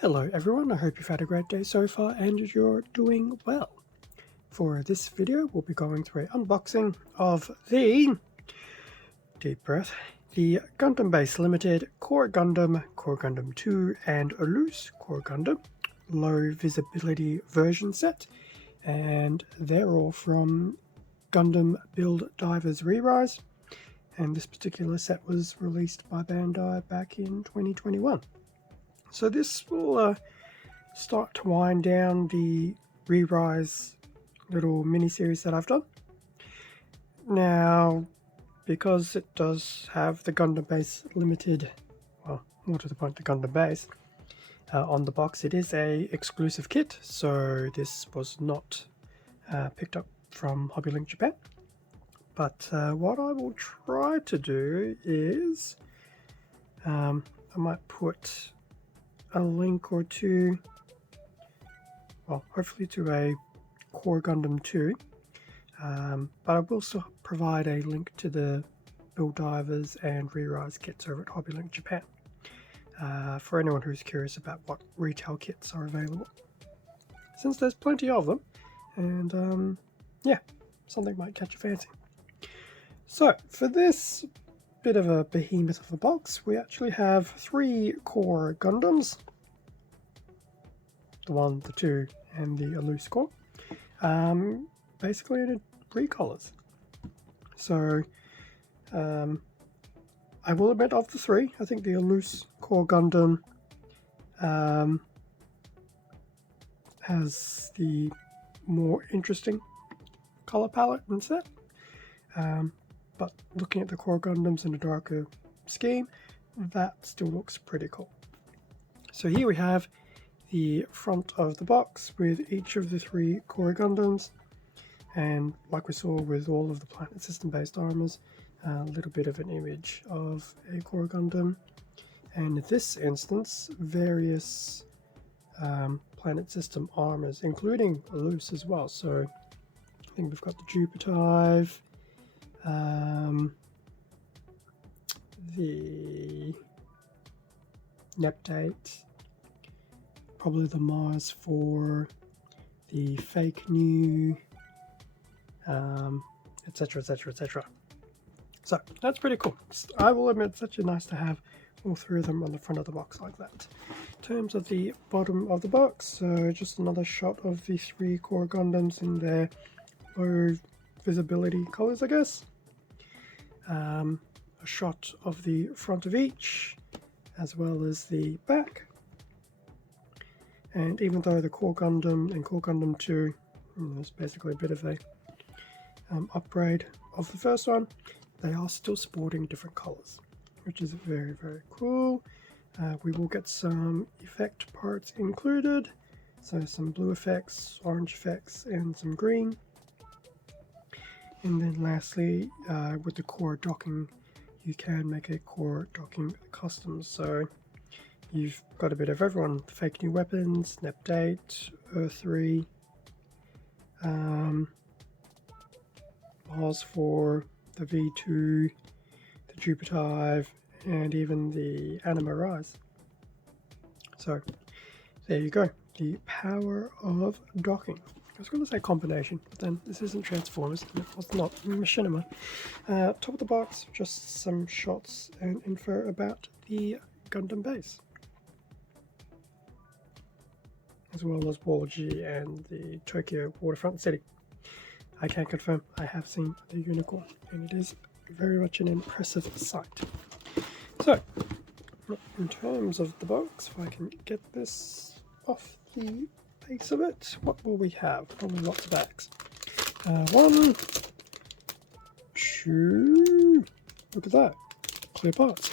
Hello everyone, I hope you've had a great day so far and you're doing well. For this video we'll be going through an unboxing of the, deep breath, the Gundam Base Limited Core Gundam, Core Gundam 2 and Alus Core Gundam low visibility version set, and they're all from Gundam Build Divers Re-Rise, and this particular set was released by Bandai back in 2021. So this will start to wind down the Re-Rise little mini-series that I've done. Now, because it does have the Gundam Base Limited, well, more to the point, the Gundam Base, on the box, it is a exclusive kit, so this was not picked up from Hobbylink Japan. But what I will try to do is, I might put a link or two, well, hopefully to a Core Gundam 2, but I will still provide a link to the Build Divers and Re-Rise kits over at Hobbylink Japan, for anyone who's curious about what retail kits are available, since there's plenty of them, and yeah, something might catch your fancy. So for this bit of a behemoth of a box, we actually have 3 Core Gundams, the 1, the 2 and the Alus Core, basically in recolors. So I will admit, of the 3, I think the Alus Core Gundam has the more interesting color palette and set, but looking at the Core Gundams in a darker scheme, that still looks pretty cool. So here we have the front of the box with each of the 3 Core Gundams, and like we saw with all of the planet system based armors, a little bit of an image of a Core Gundam, and in this instance various planet system armors, including Alus as well. So I think we've got the Jupiter, the Neptate, probably the Mars for the fake new, etc, etc, etc. So that's pretty cool. I will admit, it's actually nice to have all 3 of them on the front of the box like that. In terms of the bottom of the box, so just another shot of the 3 Core Gundams in their low visibility colors, I guess. A shot of the front of each, as well as the back. And even though the Core Gundam and Core Gundam 2 is basically a bit of a upgrade of the first one, they are still sporting different colors, which is very, very cool. We will get some effect parts included, so some blue effects, orange effects, and some green. And then lastly, with the core docking, you can make a core docking custom. So you've got a bit of everyone: fake new weapons, Neptate, Earth-3, balls for the V2, the Jupiter, and even the Anima Rise. So there you go, the power of docking. I was going to say combination, but then this isn't Transformers, and it was not Machinima. Top of the box, just some shots and info about the Gundam base, as well as Wall G and the Tokyo waterfront city. I can confirm I have seen the unicorn, and it is very much an impressive sight. So, in terms of the box, if I can get this off the base of it, what will we have? Probably lots of bags. 1, 2, look at that, clear parts.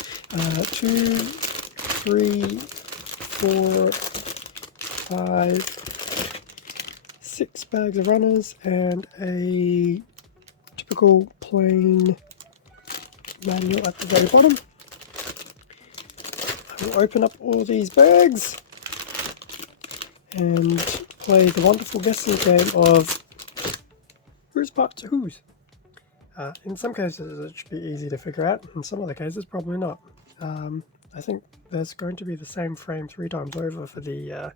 2, 3, 4, 5, 6 bags of runners, and a typical plain manual at the very bottom. I will open up all these bags and play the wonderful guessing game of whose parts are whose. In some cases it should be easy to figure out, in some other cases probably not. I think there's going to be the same frame 3 times over for the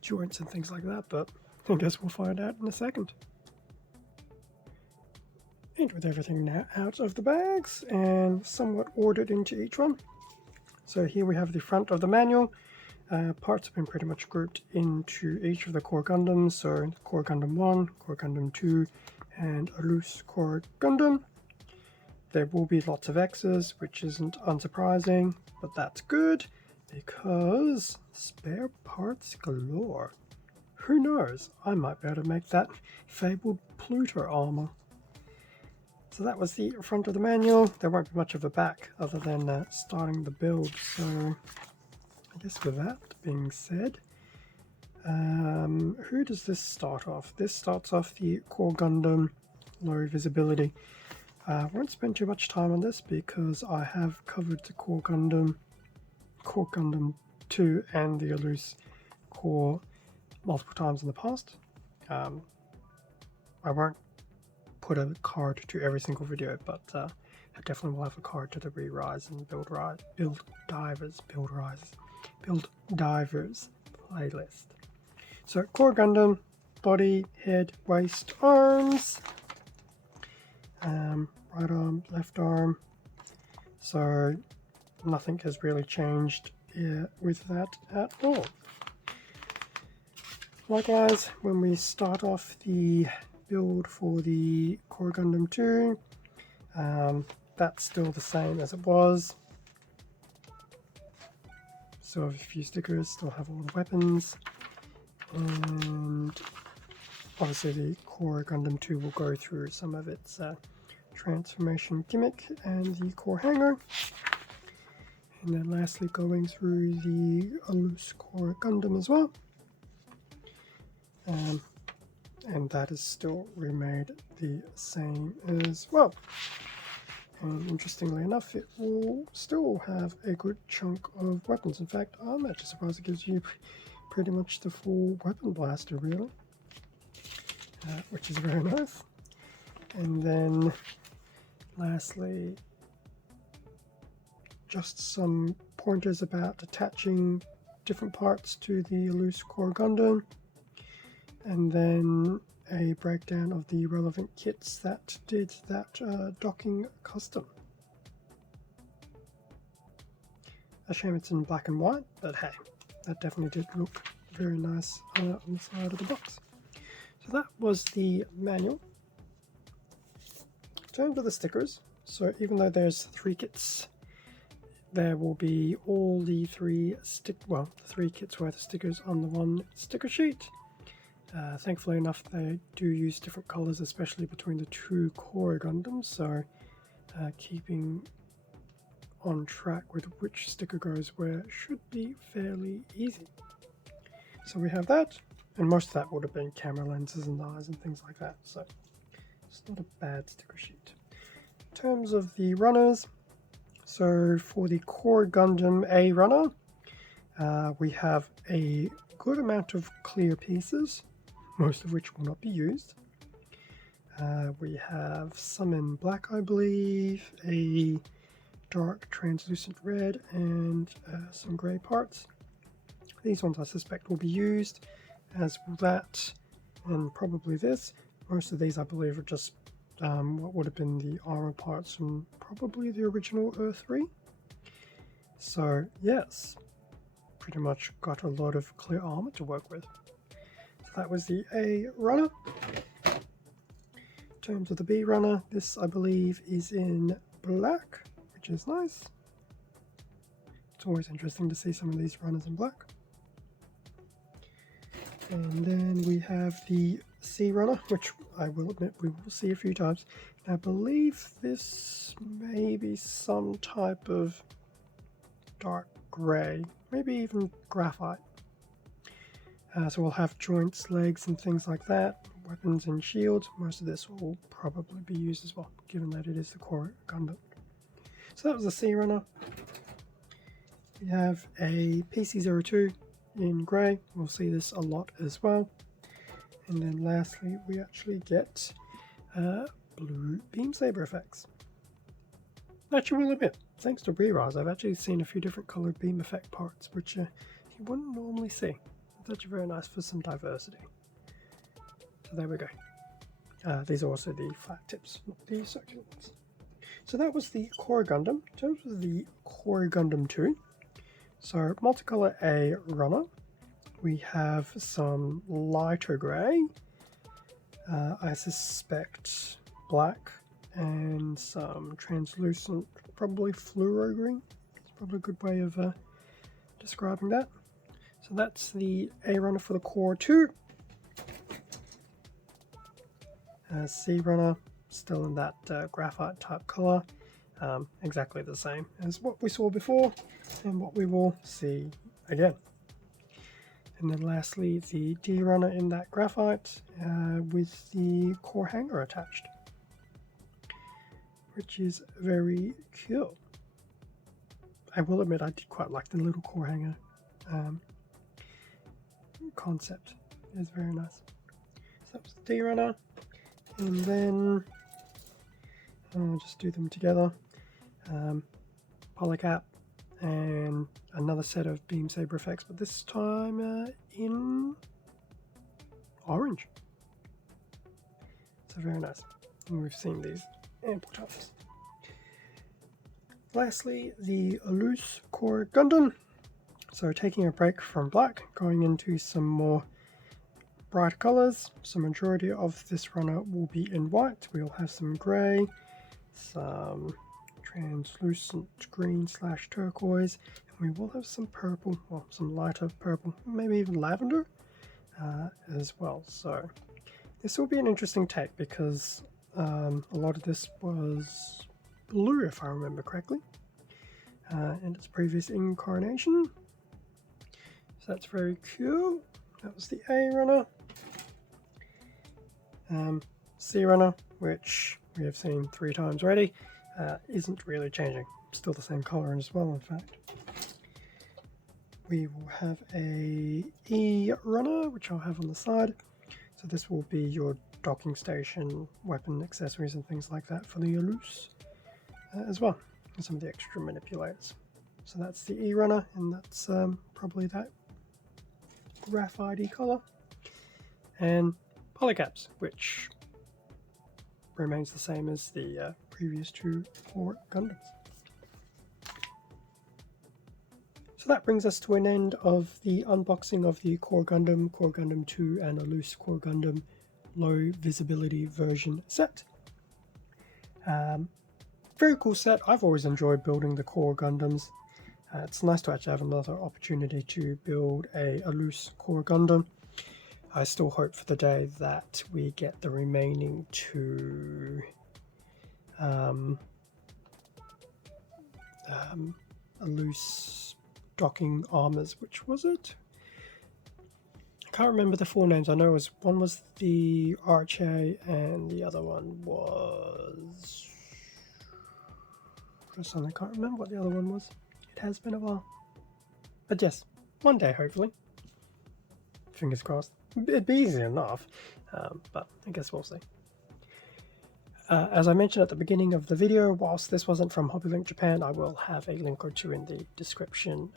joints and things like that, but I guess we'll find out in a second. And with everything now out of the bags and somewhat ordered into each one. So here we have the front of the manual. Parts have been pretty much grouped into each of the Core Gundams, so Core Gundam 1, Core Gundam 2, and Alus Core Gundam. There will be lots of X's, which isn't unsurprising, but that's good, because spare parts galore. Who knows, I might be able to make that fabled Pluto armor. So that was the front of the manual. There won't be much of a back other than starting the build, so I guess with that being said, who does this start off? This starts off the Core Gundam low visibility. I won't spend too much time on this because I have covered the Core Gundam 2 and the Alus Core multiple times in the past. I won't put a card to every single video, but I definitely will have a card to the Re-Rise and Build Divers playlist. So Core Gundam, body, head, waist, arms, right arm, left arm. So nothing has really changed with that at all. Likewise, when we start off the build for the Core Gundam 2, that's still the same as it was. Still have a few stickers, still have all the weapons, and obviously the Core Gundam 2 will go through some of its transformation gimmick and the core hanger, and then lastly going through the Alus Core Gundam as well, and that is still remade the same as well. And interestingly enough, it will still have a good chunk of weapons. In fact, I'm actually surprised it gives you pretty much the full weapon blaster, really, which is very nice. And then lastly, just some pointers about attaching different parts to the Alus Core Gundam, and then a breakdown of the relevant kits that did that docking custom. A shame it's in black and white, but hey, that definitely did look very nice on the side of the box. So that was the manual. In terms of the stickers, so even though there's 3 kits, there will be all the 3 kits worth of stickers on the one sticker sheet. Thankfully enough, they do use different colors, especially between the 2 Core Gundams, so keeping on track with which sticker goes where should be fairly easy. So we have that, and most of that would have been camera lenses and eyes and things like that, so it's not a bad sticker sheet. In terms of the runners, so for the Core Gundam A runner, we have a good amount of clear pieces, most of which will not be used. We have some in black, I believe, a dark translucent red, and some grey parts. These ones I suspect will be used, as will that, and probably this. Most of these I believe are just what would have been the armor parts from probably the original Earth 3. So yes, pretty much got a lot of clear armor to work with. So that was the A runner. In terms of the B runner, this I believe is in black, which is nice. It's always interesting to see some of these runners in black. And then we have the C runner, which I will admit we will see a few times. And I believe this may be some type of dark grey, maybe even graphite. So we'll have joints, legs and things like that, weapons and shields. Most of this will probably be used as well, given that it is the Core Gundam. So that was the C runner. We have a PC-02 in grey. We'll see this a lot as well. And then lastly, we actually get blue beam saber effects. Actually, will admit, thanks to Re-Rise, I've actually seen a few different coloured beam effect parts, which you wouldn't normally see. It's actually very nice for some diversity. So there we go. These are also the flat tips, not the circular ones. So that was the Core Gundam. In terms of the Core Gundam 2, so multicolor A runner, we have some lighter grey, I suspect black, and some translucent, probably fluoro green. It's probably a good way of describing that. So that's the A runner for the Core 2. C runner, still in that graphite type color, exactly the same as what we saw before and what we will see again. And then lastly, the D runner in that graphite with the core hanger attached, which is very cool. I will admit I did quite like the little core hanger concept. It's very nice. So that was the D runner, and then I'll just do them together. Polycap and another set of beam saber effects, but this time in orange. So very nice. And we've seen these ample times. Lastly, the Alus Core Gundam. So taking a break from black, going into some more bright colors. So majority of this runner will be in white. We'll have some grey, some translucent green / turquoise, and we will have some purple, well, some lighter purple, maybe even lavender as well. So this will be an interesting take because a lot of this was blue, if I remember correctly, in its previous incarnation. So that's very cool. That was the A runner. C runner, which we have seen 3 times already, isn't really changing. Still the same color as well, in fact. We will have a E runner, which I'll have on the side. So this will be your docking station, weapon accessories and things like that for the Alus as well, and some of the extra manipulators. So that's the E runner, and that's probably that graphite color. And polycaps, which remains the same as the previous 2 Core Gundams. So that brings us to an end of the unboxing of the Core Gundam 2 and Alus Core Gundam low visibility version set. Very cool set. I've always enjoyed building the Core Gundams. It's nice to actually have another opportunity to build a Alus Core Gundam. I still hope for the day that we get the remaining 2 Alus docking armors. Which was it? I can't remember the full names. I know one was the Arche and the other one was I can't remember what the other one was. It has been a while. But yes, one day hopefully. Fingers crossed. It'd be easy enough, but I guess we'll see. As I mentioned at the beginning of the video, whilst this wasn't from Hobbylink Japan, I will have a link or 2 in the description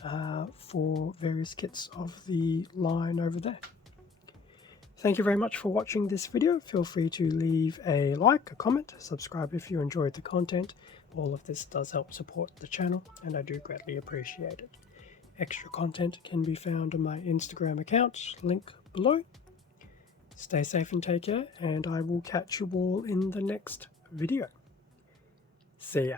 for various kits of the line over there. Thank you very much for watching this video. Feel free to leave a like, a comment, subscribe if you enjoyed the content. All of this does help support the channel, and I do greatly appreciate it. Extra content can be found on my Instagram account, link below. Stay safe and take care, and I will catch you all in the next video. See ya.